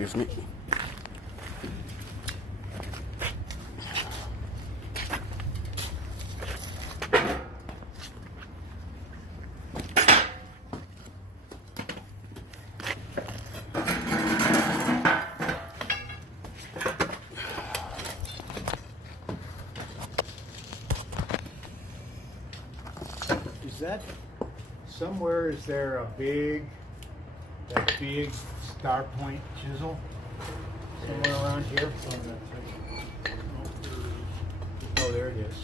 Excuse me. Is that somewhere? Is there a big star point chisel somewhere around here? Oh, there it is.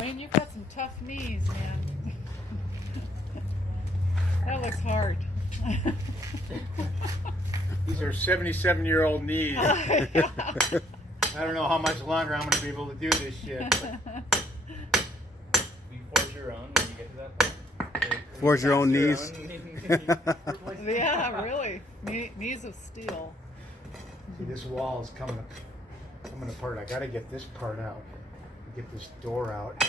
Wayne, you've got some tough knees, man. That looks hard. These are 77-year-old knees. Yeah. I don't know how much longer I'm going to be able to do this shit. You forge your own when you get to that point. Forge your own knees. Yeah, really. Knees of steel. See, this wall is coming apart. I got to get this part out. Get this door out.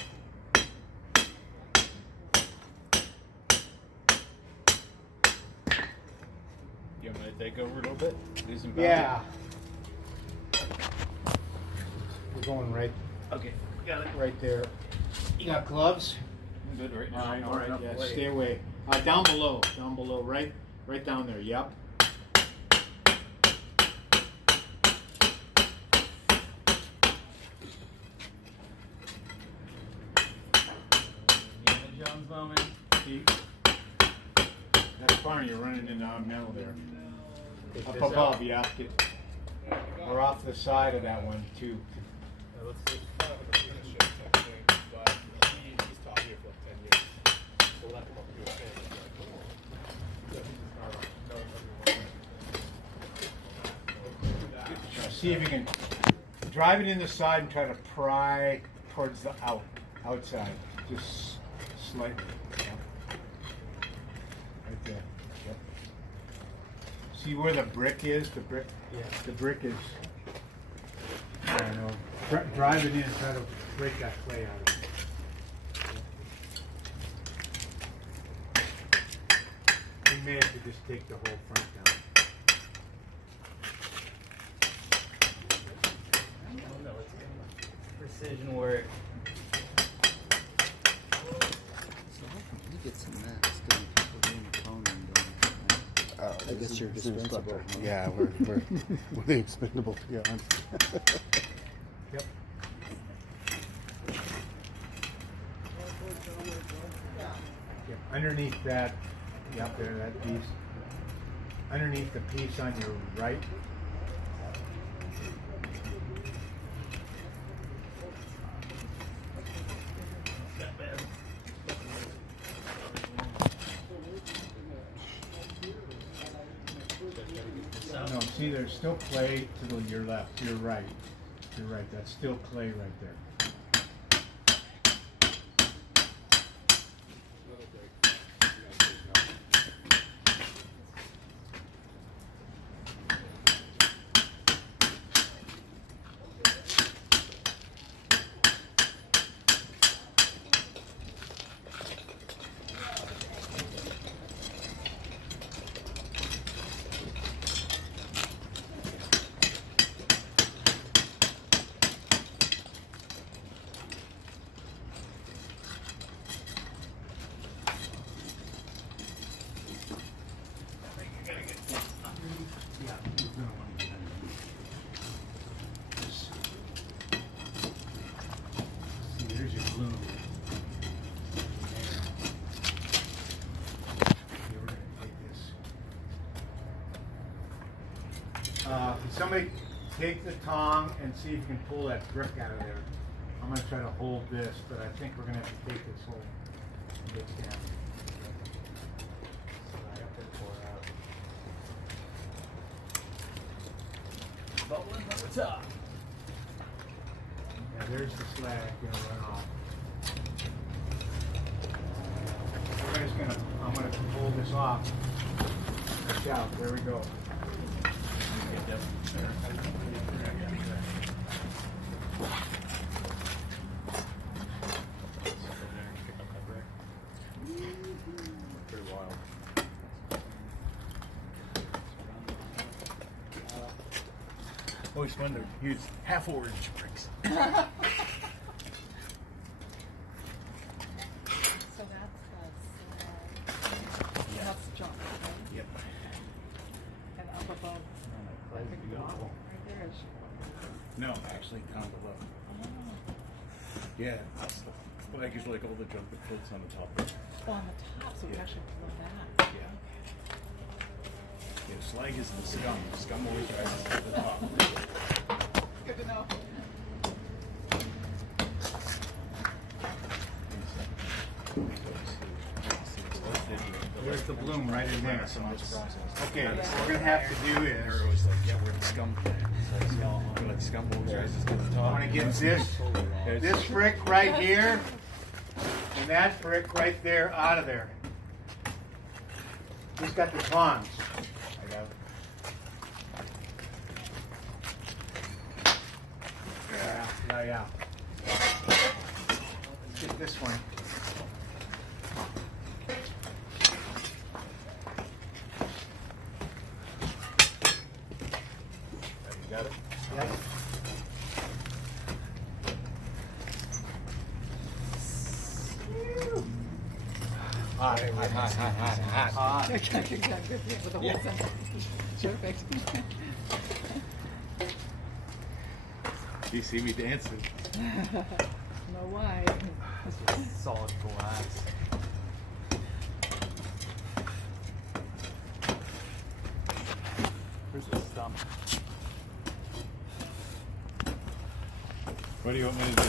You want me to take over a little bit? Do some Yeah. We're going right. Okay, got it. Right there. You got gloves? I'm good right now. All right. Yeah, stay away. Down below, right down there. Yep. John's moment. That's fine. You're running into metal there. Take Up this above, out. yeah. Or off the side of that one too. Let's finish it technically, but he's taught here for like 10 years. So we'll have to come up with a standard. See if you can drive it in the side and try to pry towards the outside. Just slightly. Yeah. Right there. Yep. See where the brick is? The brick? Yeah. The brick is. I don't know. Drive it in and try to break that clay out of it. We may have to just take the whole front down. No, it's precision work. So how can you get some mats doing people doing the phone and doing I guess you're dispensable. Huh? Yeah, we're the expendable, to be honest. Yep. Yep. Underneath that, yep, there, that piece. Underneath the piece on your right. No, see, there's still clay to your left, to your right. You're right, that's still clay right there. Somebody take the tong and see if you can pull that brick out of there. I'm gonna try to hold this, but I think we're gonna have to take this whole bit down. Bubbling on the top. Yeah, there's the slag gonna run off. We're just gonna, I'm gonna pull this off. Watch out, there we go. Pretty wild. Always fun to use half orange bricks. So that's the slag. That's junk, right? Yep. And up above, that big block right there is. No, actually down below. Oh, Yeah. Slag is like all the junk that floats on the top. on the top, so we Yeah. actually pull that. Yeah. Yeah, slag is the scum. Scum always rises to the top. Good to know. There's the bloom right in there. So much process. Okay, what we're gonna have to do They're is, always like, yeah, we're the scum plant. So like scum always rises to the I top. wanna get this brick right here, and that brick right there out of there. Who's got the tongs? I got it. Yeah. Let's get this one. You got it? Yep. Hot. With the whole sentence. Perfect. You see me dancing. Know why? Solid glass. Where's the stump? What do you want me to do?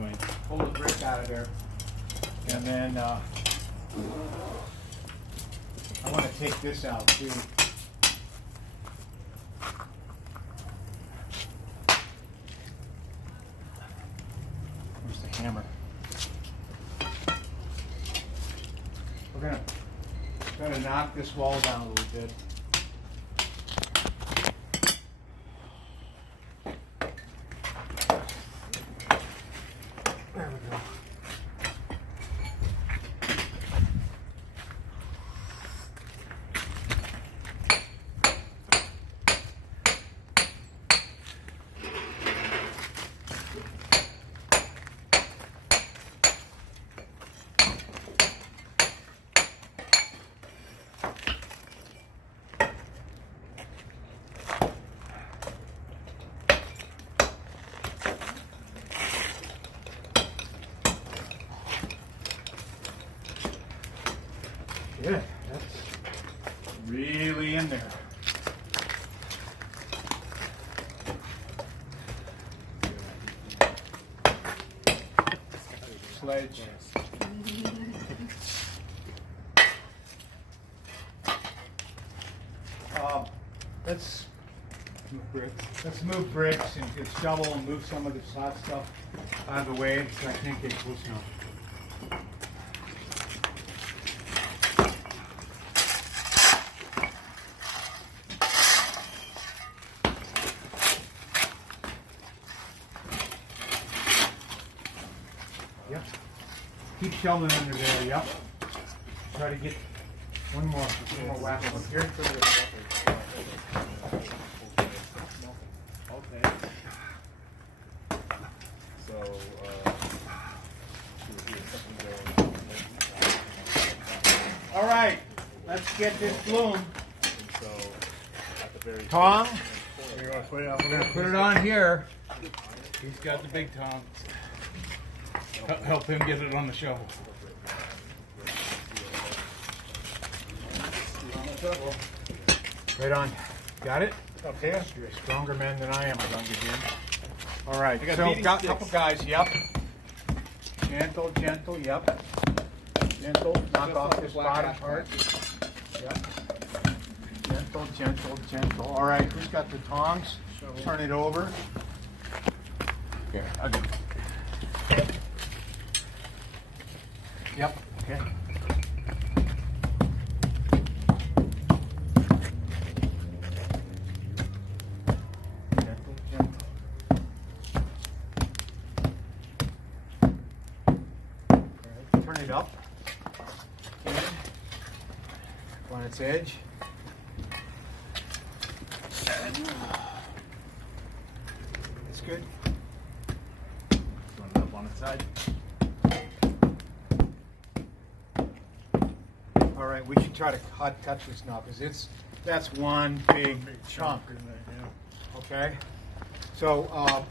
Wayne? Pull the brick out of there. And then, I want to take this out too. Where's the hammer? We're gonna knock this wall down a little bit. There we go. Good, that's really in there. Sledge. Let's move bricks and get shovel and move some of this hot stuff out of the way so I can't get close enough. Yep. Keep shoveling under there, yep. Try to get one more whack up here. Okay. So, All right, let's get this bloom. so at the very Tom, We're gonna put it on. we're gonna put it on here. He's got the big tongs. Help him get it on the shovel. Right on. Got it? Okay, you're a stronger man than I am, Younger Jim. All right, I got so beating got a couple sticks. guys, yep. Gentle, yep. Gentle, knock off this bottom part. Yep. Gentle. All right, who's got the tongs? Turn it over. Here, I'll do it. Yep, okay. Gentle. All right, turn it up. Okay. On its edge. That's good. Going up on its side. All right, we should try to hot touch this now because that's one big chunk. Okay, so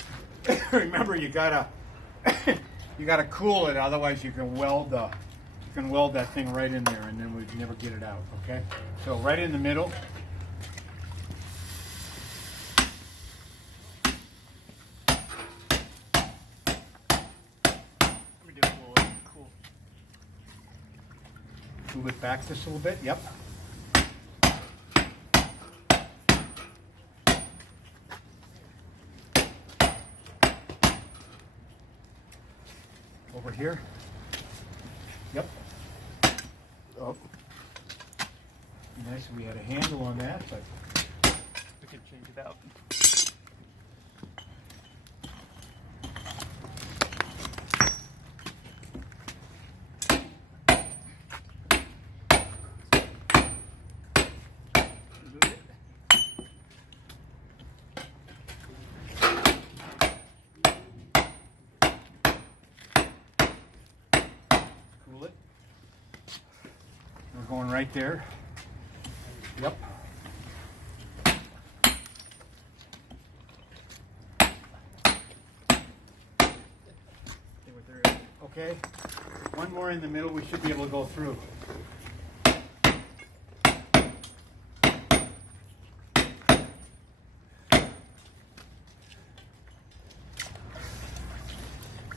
remember you gotta cool it, otherwise you can weld that thing right in there, and then we'd never get it out. Okay, so right in the middle. Let me just blow it. Cool. Move it back just a little bit. Yep. Over here. Yep. Oh. Nice if we had a handle on that, but We could change it out. cool it. We're going right there. Yep. Think we're through. Okay. One more in the middle, we should be able to go through. Right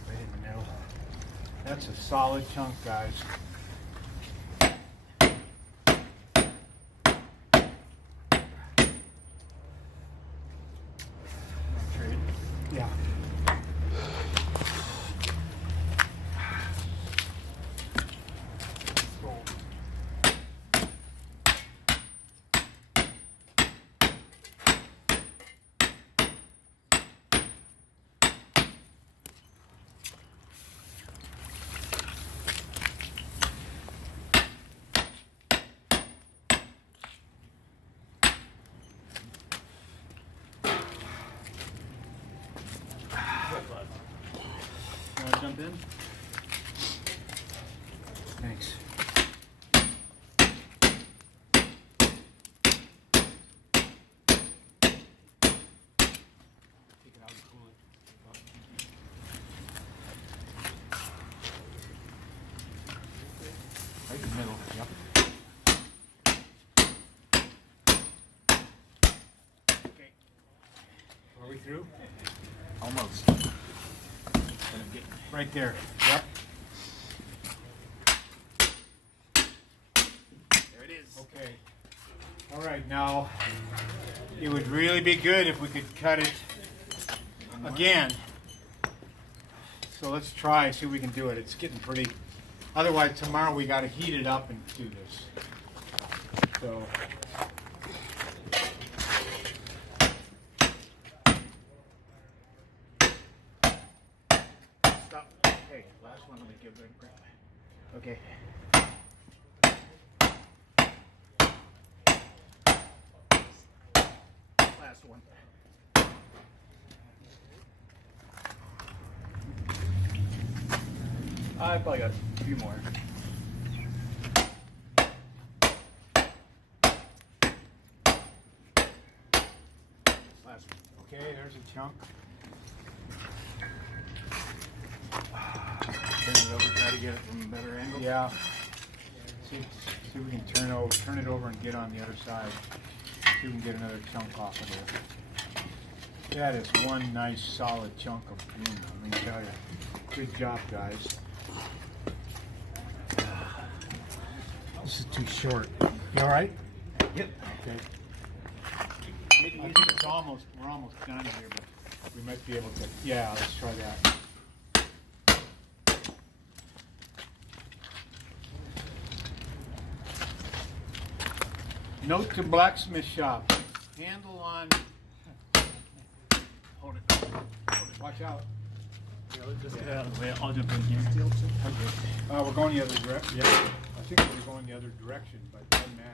in the middle. That's a solid chunk, guys. Yeah. Want to jump in? Thanks. Take it out and cool it. Right in the middle. Yep. Okay. Are we through? Almost. Right there. Yep. There it is. Okay. All right, now it would really be good if we could cut it again. So let's try, see if we can do it. It's getting pretty. Otherwise, tomorrow we got to heat it up and do this. So. Stop. Okay, last one. Let me give it a grip. Okay. Last one. I probably got a few more. Last one. Okay, there's a chunk. Turn it over, try to get it from a better angle. Yeah. See if we can turn it over and get on the other side. See if we can get another chunk off of there. That is one nice solid chunk of aluminum, let me tell you. Good job, guys. This is too short. You all right? Yep. Okay. I think we're almost done here, but we might be able to. Yeah, let's try that. Note to blacksmith shop. Handle on. Hold it. Watch out. Yeah, let's just get out of the way. I'll jump in here. We're going the other direction. Yeah, I think we're going the other direction, but it doesn't matter.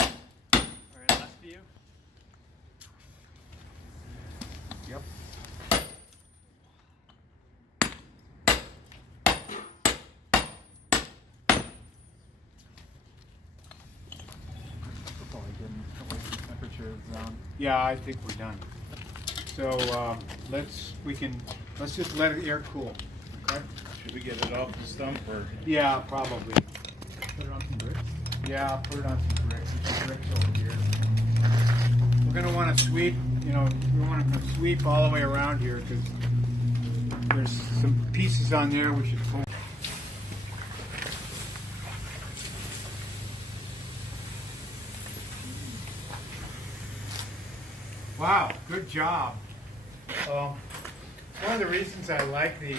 All right, last view. Yep. Probably getting a couple of temperatures down. Yeah, I think we're done. So let's just let it air cool. Okay. Should we get it off the stump or? Yeah, probably. Put it on some bricks. Yeah, put it on some bricks. Some bricks over here. We're gonna want to sweep. You know, we want to sweep all the way around here because there's some pieces on there we should pull. Wow, good job. One of the reasons I like these,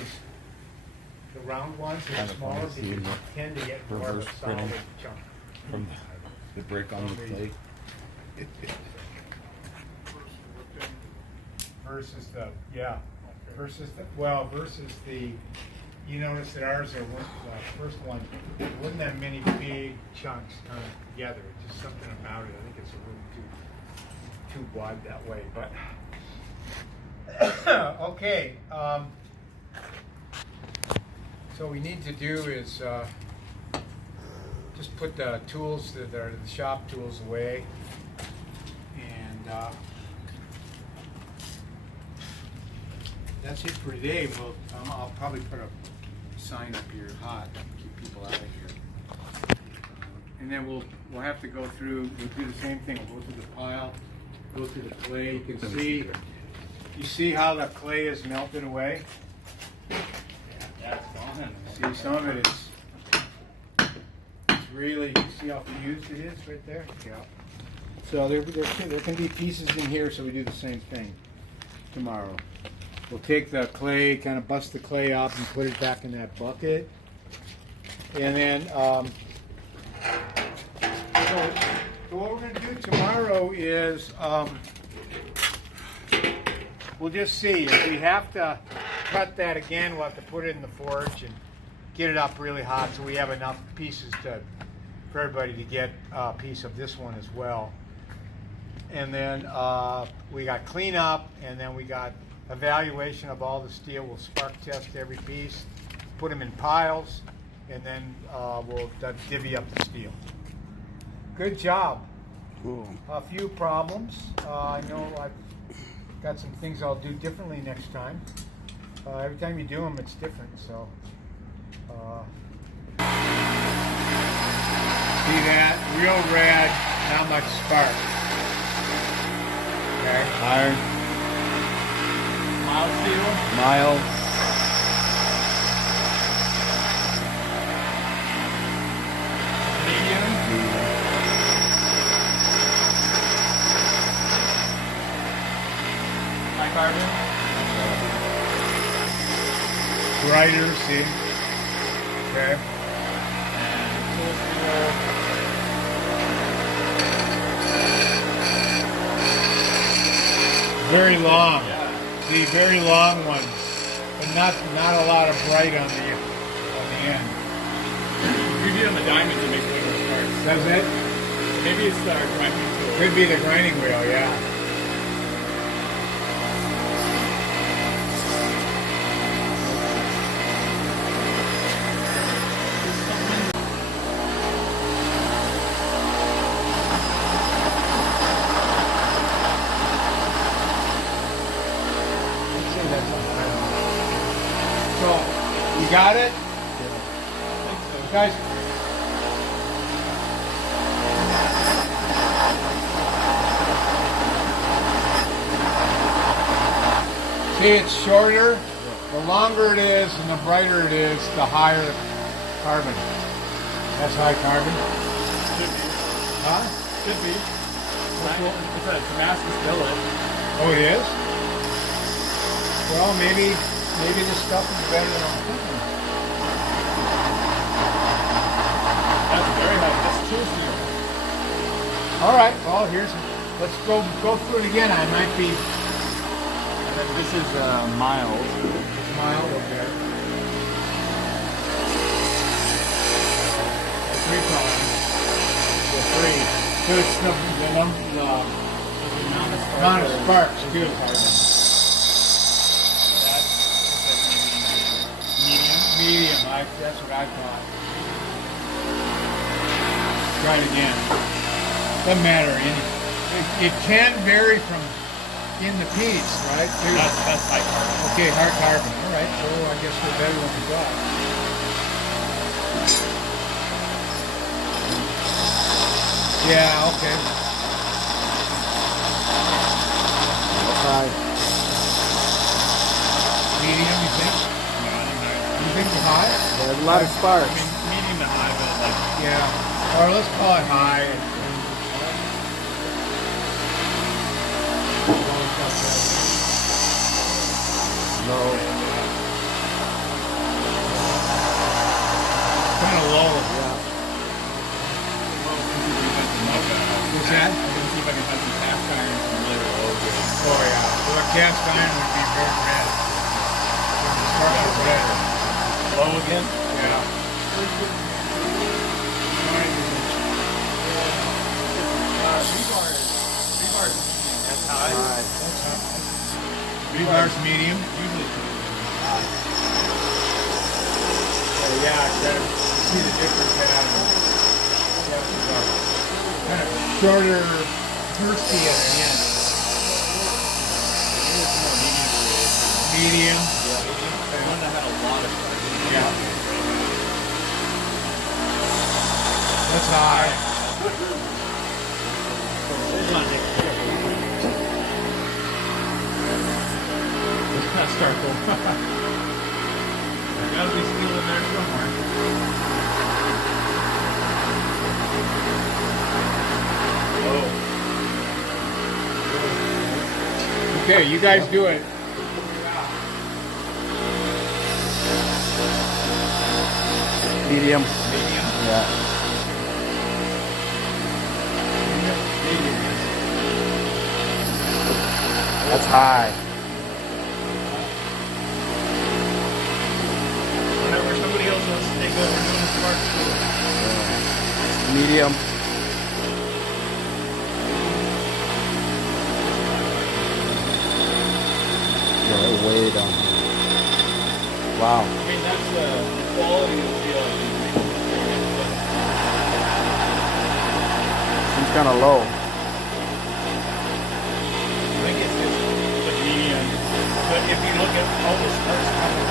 the round ones, they're smaller because you tend to get more of a solid chunk. From the brick on the plate. Versus the, versus the, you notice that ours are, the first one, there wasn't that many big chunks kind of together. It's just something about it. I think it's a little too wide that way, but. Okay, so what we need to do is just put the tools that are the shop tools away, and that's it for today. I'll probably put a sign up here hot to keep people out of here, and then we'll have to go through. We'll do the same thing. We'll go through the pile, go through the clay. You can see. You see how the clay is melted away? That's fine. See, some of it is really, you see how fused it is right there? Yeah. So there can be pieces in here, so we do the same thing tomorrow. We'll take the clay, kind of bust the clay up and put it back in that bucket. And then, so what we're going to do tomorrow is, we'll just see. If we have to cut that again, we'll have to put it in the forge and get it up really hot so we have enough pieces for everybody to get a piece of this one as well. And then we got cleanup, and then we got evaluation of all the steel. We'll spark test every piece, put them in piles, and then we'll divvy up the steel. Good job. Cool. A few problems. I know I've got some things I'll do differently next time. Every time you do them, it's different. So, see that? Real red, not much spark. Okay. Iron. Mild steel. Mild. Medium. High carbon. Brighter, see? Okay. And tool steel. Very long. Yeah. See, very long ones, but not a lot of bright on the end. Usually on the diamonds it makes way more sparks. Does it? Maybe it's grinding tool. Could be the grinding wheel, yeah. I'd say that's a high one. So, you got it? Guys, see, it's shorter. The longer it is and the brighter it is, the higher carbon. That's high carbon. Should be. Huh? Should be. It's a Damascus billet. Oh, it is? Well, maybe this stuff is better than I'm thinking. That's very high. That's juicier. All right. Well, let's go through it again. I might be This is mild. mild. Okay. Three times. The three. So it's the amount of sparks too. Medium. That's what I thought. Try it again. Doesn't matter. It can vary from in the piece, right? Too. That's high carbon. Okay, high carbon. All right, so I guess we're better than we thought. Yeah, okay. High. Medium, you think? You think it's high? There's a lot of sparks. Medium to high, but like Yeah. Or let's call it high. Low. Kind of low. Yeah. What's that? I can see if I can find some cast iron from later. Oh yeah. Well, a cast iron would be very red. Start with red. Low again? Yeah. That's high. High. Rebar's medium. Usually Yeah, I kind of see the difference there. Kind of shorter, thirsty at the end. Medium. one that had a lot of stars. Yeah. That's high. It's not starkle. There gotta be steel in there somewhere. Oh. Okay, you guys do it. Medium. Yeah. That's high. Whenever somebody else wants to take over doing the spark school. Medium. Yeah, they're way down here. Wow. I mean, that's the quality of the steel. Seems kind of low. I think it's just the medium. But if you look at all the sparks coming,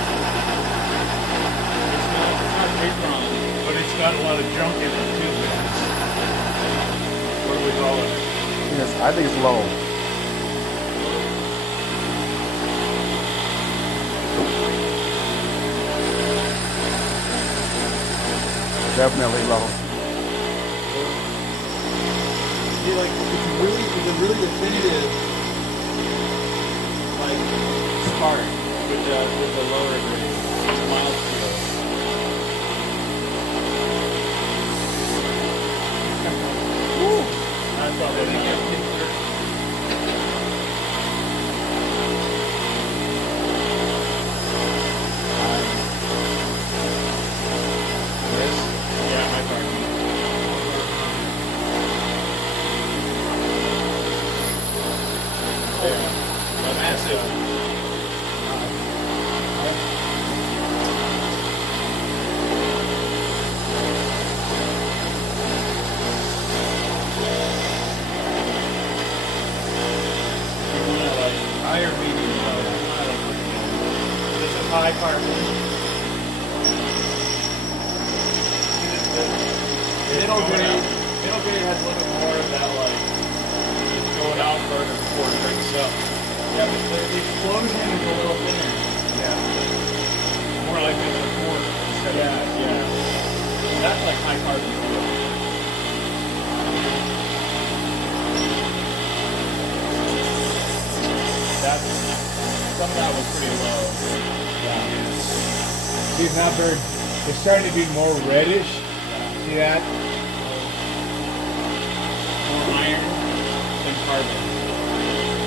it's not paper, but it's got a lot of junk in it too. What do we call it? Yes, I think it's low. Definitely low. See, like, it's a really definitive, like, spark with the lower grade, mild steel. That's all they need. Yeah, my card. Yeah, massive. high carbon. Middle grade has a little bit more of that, like, it's going out further before it breaks up. Yeah, but the explosion is a little thinner. Yeah. More like a quarter. Yeah. That's like high carbon steel. Some of that was pretty low. Yeah. See, it's not very. It's starting to be more reddish. See that? More iron than carbon.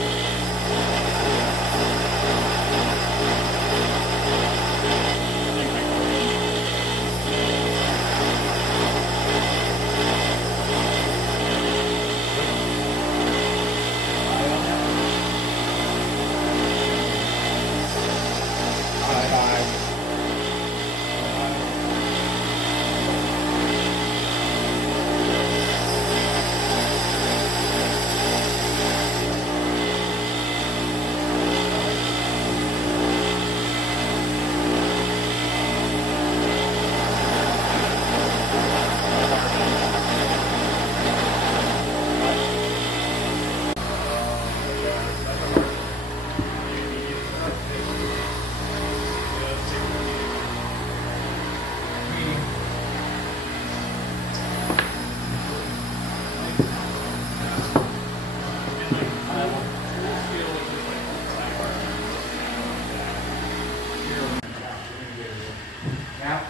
Now,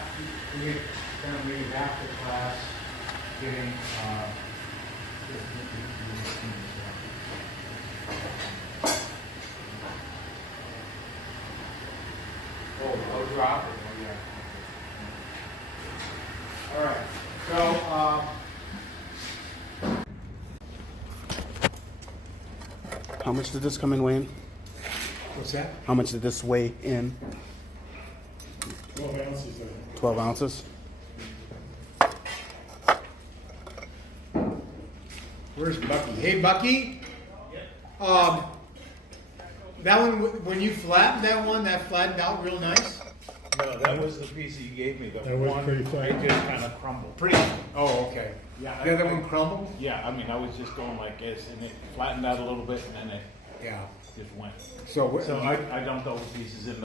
we're going to leave after class getting, Oh, drop it. Oh, yeah. all right, so, How much did this come in weighing? what's that? How much did this weigh in? 12 ounces. 12 ounces? Where's Bucky? Hey, Bucky? That one, when you flattened that one, that flattened out real nice? No, that was the piece that you gave me. The That was one, pretty flat. it just kind of crumbled. Oh, okay. Yeah, The other one crumbled? Yeah, I mean, I was just going like this, and it flattened out a little bit, and then it Yeah. just went. So, So I dumped all the pieces in